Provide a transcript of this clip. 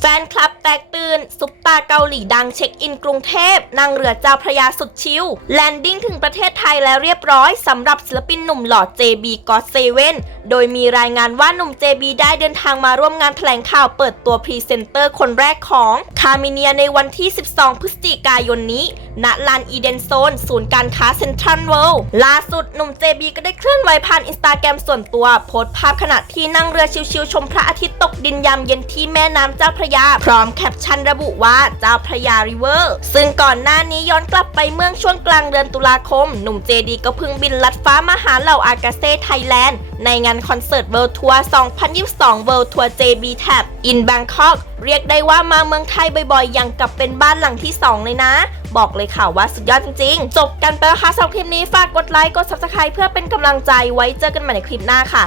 แฟนคลับแตกตื่น ตาเกาหลีดังเช็คอินกรุงเทพนั่งเรือเจ้าพระยาสุดชิลแลนดิ้งถึงประเทศไทยแล้วเรียบร้อยสำหรับศิลปินหนุ่มหล่อ JB God 7โดยมีรายงานว่าหนุ่ม JB ได้เดินทางมาร่วมงานแถลงข่าวเปิดตัวพรีเซนเตอร์คนแรกของคา m ิเนียในวันที่ 12 พฤศจิกายนนี้ ณ ลานอีเดนโซน ศูนย์การค้าเซ็นทรัลเวิลด์ล่าสุดหนุ่ม JB ก็ได้เคลื่อนไหวผ่านอินสตาแกรมส่วนตัวโพสต์ภาพขณะที่นั่งเรือชิวๆชมพระอาทิตย์ตกดินยามเย็นที่แม่น้ำเจ้าพระยา พร้อมแคปชั่นระบุว่าเจ้าพระยาริเวอร์ ซึ่งก่อนหน้านี้ย้อนกลับไปเมื่อช่วงกลางเดือนตุลาคม หนุ่ม JD ก็เพิ่งบินลัดฟ้ามาหาเหล่าอากาเซ่ไทยแลนด์ ในงานคอนเสิร์ต World Tour 2022 World Tour JB Tab in Bangkok เรียกได้ว่ามาเมืองไทยบ่อยๆ อย่างกับเป็นบ้านหลังที่ 2 เลยนะ บอกเลยค่ะว่าสุดยอดจริงๆ จบกันไปแล้วค่ะสำหรับคลิปนี้ฝากกดไลค์กด Subscribe เพื่อเป็นกำลังใจไว้เจอกันใหม่ในคลิปหน้าค่ะ